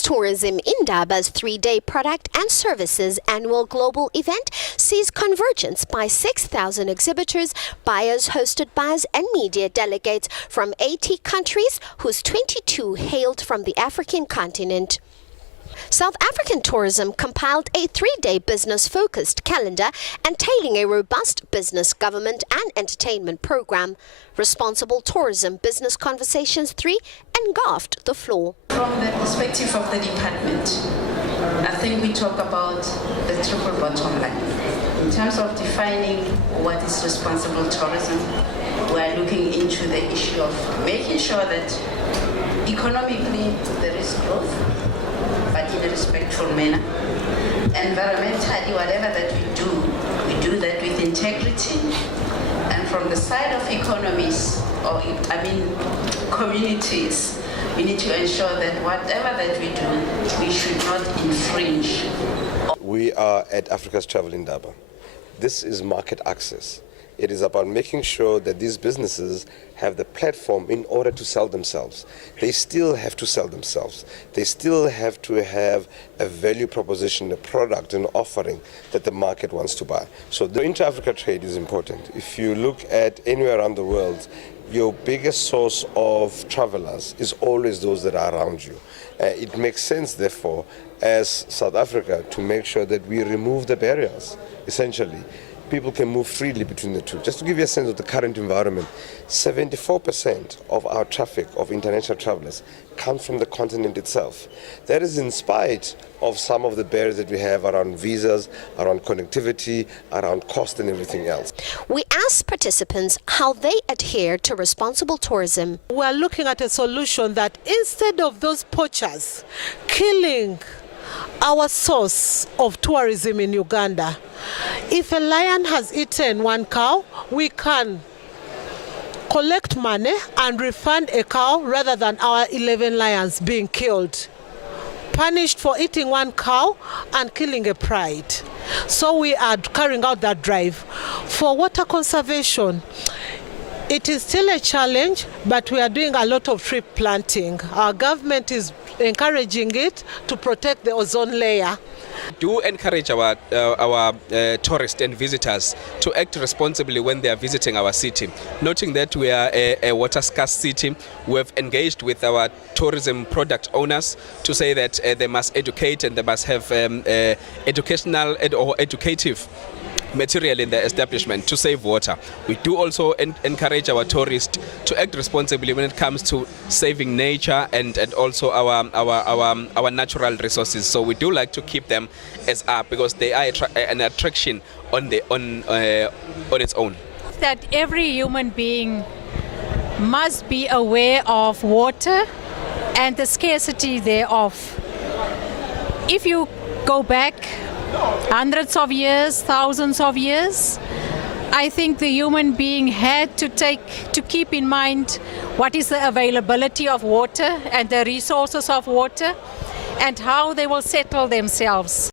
Africa's Tourism Indaba's 3-day product and services annual global event sees convergence by 6,000 exhibitors, buyers, hosted buyers and media delegates from 80 countries, whose 22 hailed from the African continent. South African tourism compiled a 3-day business-focused calendar entailing a robust business, government and entertainment program. Responsible Tourism Business Conversations 3 engulfed the floor. From the perspective of the department, I think we talk about the triple bottom line. In terms of defining what is responsible tourism, we are looking into the issue of making sure that economically there is growth, but in a respectful manner. Environmentally, whatever that we do that with integrity. And from the side of economies, communities, we need to ensure that whatever that we do, we should not infringe. We are at Africa's Travel Indaba. This is market access. It is about making sure that these businesses have the platform in order to sell themselves. They still have to sell themselves. They still have to have a value proposition, a product, an offering that the market wants to buy. So the inter-Africa trade is important. If you look at anywhere around the world, your biggest source of travelers is always those that are around you. It makes sense, therefore, as South Africa, to make sure that we remove the barriers, essentially. People can move freely between the two. Just to give you a sense of the current environment, 74% of our traffic of international travelers comes from the continent itself. That is in spite of some of the barriers that we have around visas, around connectivity, around cost and everything else. We asked participants how they adhere to responsible tourism. We are looking at a solution that instead of those poachers killing our source of tourism in Uganda, if a lion has eaten one cow, we can collect money and refund a cow rather than our 11 lions being killed, punished for eating one cow and killing a pride. So we are carrying out that drive. For water conservation, it is still a challenge, but we are doing a lot of tree planting. Our government is encouraging it to protect the ozone layer. Do encourage our tourists and visitors to act responsibly when they are visiting our city. Noting that we are a water scarce city, we have engaged with our tourism product owners to say that they must educate and they must have educational or educative material in the establishment to save water. We do also encourage our tourists to act responsibly when it comes to saving nature and also our natural resources. So we do like to keep them as up because they are an attraction on its own. That every human being must be aware of water and the scarcity thereof. If you go back hundreds of years, thousands of years, I think the human being had to keep in mind what is the availability of water and the resources of water and how they will settle themselves.